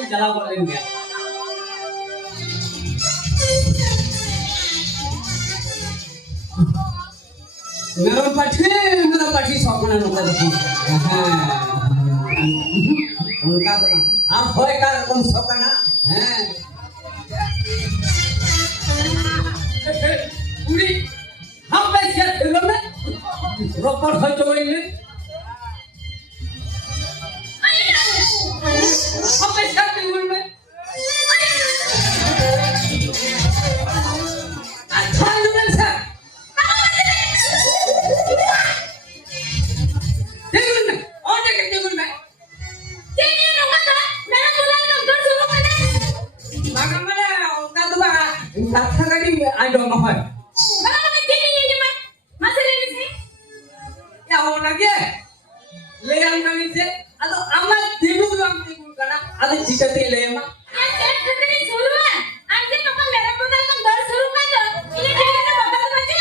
ᱤᱧ ᱪᱟᱞᱟᱣ ᱜᱚᱫ ᱞᱮᱱ ᱜᱮᱭᱟ मेरा पाठी सौंपना नौका देखी उनका तो आप होए का कौन सौंपना हैं पूरी हम पैसे फिल्म में रोपड़ हो चुके हैं हम पैसे फिल्म में अच्छा लुगन sir I don't know what. Ya orang lagi, leang kami se, atau amal tidur yang tidur karena ada jika tidak leang. Ya saya ketemu suruh lah, anda papa merah putih kan baru suruh kan tuh, ini dia kan papa tu baca.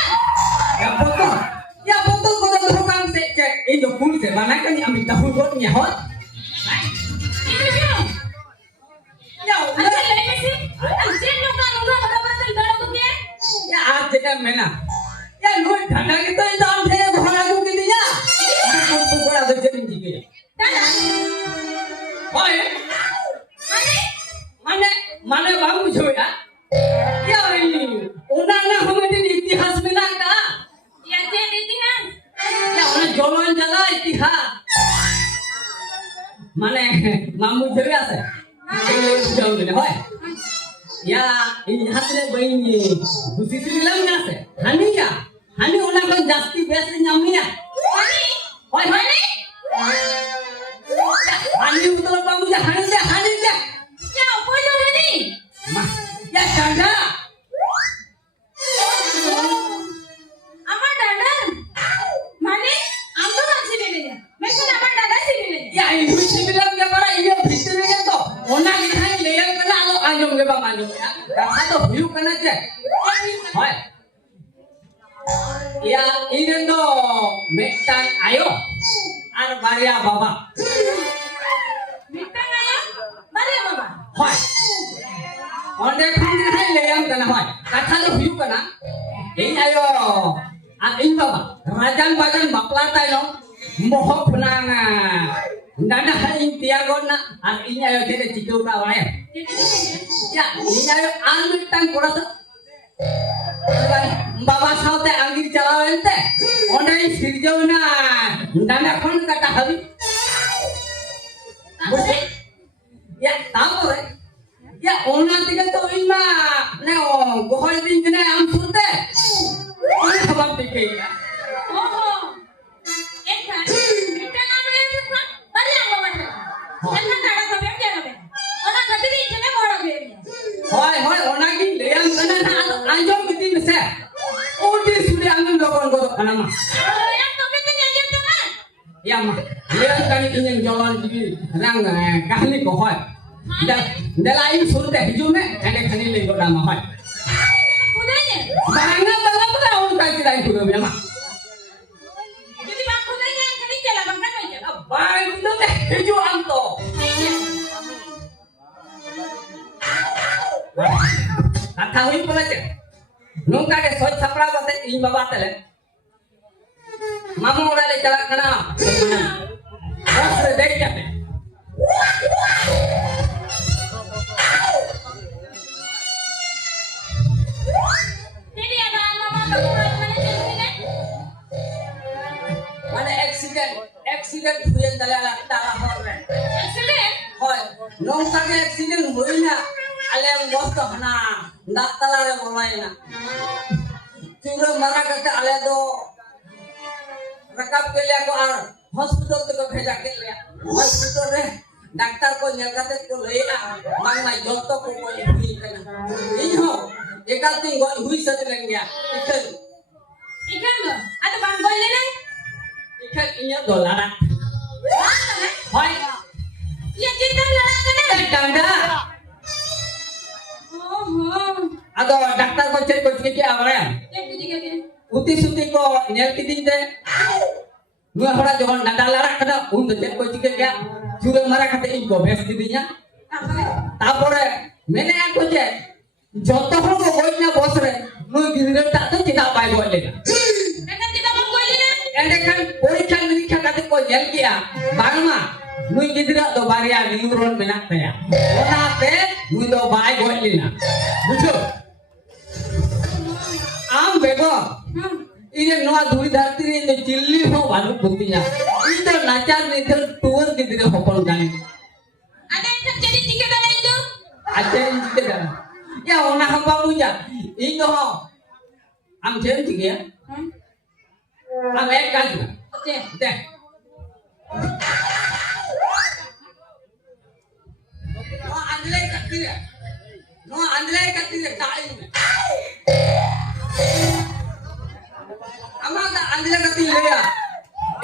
Ya betul kau dah suruh kan se cek, ini pun se, mana kan yang ambil tahu kau ni hot. Ini dia. Ya, anda lepas sih, anda nukan nukan papa tu baru tu dia. Ya आज जगह में ना या note ठंडा के तो इधर से घोड़ा को के दिया तो घोड़ा तो जमीन जी गया दादा होय माने माने बाबू छोड़ा क्या है ओना ना हमें इतिहास में ना का ya saya iतिहास या ओना जवान जला इतिहास माने मामू छोड़ा से जाओ ने होय या ini hasilnya begini posisi bilangnya se hani orang kan jasti biasa nyamnya hani betul kamu ya hani ya apa itu tadi mah ya canda আমার দাদা মানে আমরা ভাবছি বেলে মেশন আমার দাদা সিবিলে ya ini sih bilangnya para ini fiturnya to ona kita leang kana alo anjom ge bang anjom ya karena to view kana je hoy ya ini to metan ayo ar baria baba মিথ্যা না বারে বাবা hoy onde khang hai leang kana hoy katha to view kana ini ayo ar ini baba rajan bajan bapla tai no mohok penanga Nana hari tiagon na, ini ayo kita cikgu kau ya. Ya, ini ayo angin tang koras. Bapa saute angin calaw ente, onai sirjau na, nana kon kata hari. Ya, tahu ya. Ya, ona tiga tu ima, na gohal din kena am surte. Ini khabar tiga ya. oh এটা এটা না বলে তো বারে বাবা এটা দাদা কবে কে হবে ওনা কত দিন চলে বড় হবে Hoy, ona ki leang kana na anjom biti mese. Udi suri angin lokon kodok kana mah. yang kebe tu jangan tu kan Ya mah, leang kani inyang jalan jibi rang kahani ko hoy. Dalain surte hijume ene khani le goda mah hoy. kudanya Banga banga pada on kai kidai kudo ya mah. jadi bang kudanya kali jalan bang kan aja Bai kudo te hiju anto. Kata hui pula je. Nungka ke soi sapra kate in baba tele. Mamu ora le chala kana. Ras dei jate. jadi ada mama baru mana jadi Mana accident huye dala tala horre. accident Hoy, nungka ke accident hui na. Ale mosto hana dak tala re bolai na. Cura mara kate ale do rakap ke liya ko ar hospital to bheja ke liya. Hospital re doctor को नेलकाते को लेना मांग माई जोतो को कोई हुई करना इहो एकाती हुई सत लेंगे इकल ikan tu ada bang boleh ni इकल इnya $. होय ya cinta lah kan डांडा oh अदो डॉक्टर को चेक करके क्या आवरे jadi juga उती सुती को नेल की दिन दे नुआ हड़ा जवन डांडा लड़ा कदा उन चेक को चिके क्या चूरे मारा खाते इनको भेस दी दिया তারপরে মেনে ako je যত হল গই না বসরে নই গিরিটা তো চিনা পাই বলে না এখান পরীক্ষা নিরীক্ষা কাতে কই জেল কিয়া বাংমা নুই গিদিরা তো বারিয়া নিউরন মেনাক তায়া ওনাতে নুই তো বাই বলে না বুঝছো আম বেগো ইরে নোয়া দুই ধরতি রে চিল্লি হো ভালো বুতিয়া ই তো নাচার নিধর টুর গিদিরে হপল জানি আচ্ছা ইনতে দাও ইয়া ওনা হাম্বা বুঝা ই তো হ আম জেন দিগে আম এক কাজ না দেখ no andle katire dai me amada andle katire ya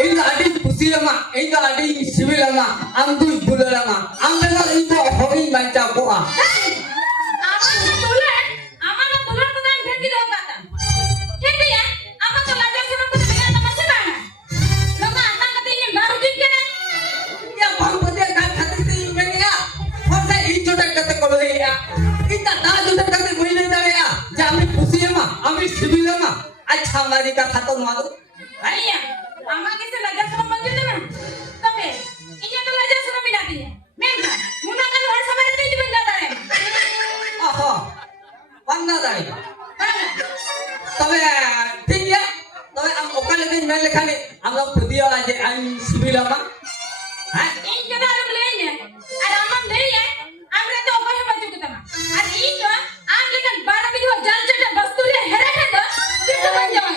ei adi pusirama ei adi sivilama am tu bulama am na ei to hori mancha ko a আমি সিভিলমা আচ্ছা মারিকা খাতো মাদু আইয়া আমাকে সে লজ্জা শরম বলতে দেবেন তবে ইনি তো লজ্জা শরম বিনা দিয়ে মেঘা মুনা কাল হর সময় দিতে দিবেন না তারে আহা পান্না দাই তবে ঠিক আছে তবে আম ওখানে দিন মেলে খালি আমরা খুদিও আছে আমি সিভিলমা হ্যাঁ এই কথা আর বলেন না আর আমার নেই আমরা তো ওখানে বাজু কথা আর এই তো আম লেখান 12 বিধি জাল চটা বস্তু রে হেরে খেতো কিছু বন যাওয়া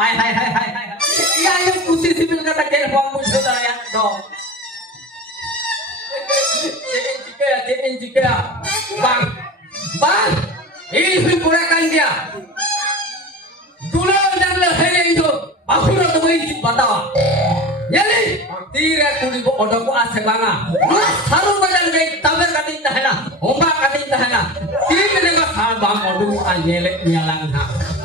Hai hai hai hai hai. Iya yang putih sipil kata kena form muncul dah ya. Do. Jangan jika. Bang. Bang. Ini purakan dia. Dulu jangan hanya itu. Aku nak tahu ini batawa. Jadi, tidak kuli bu orang bu asal banga. Mas haru badan gay tabar katin tahana. Ombak katin tahana. Tidak ni mas hal bang orang bu anjelek nyalang ha.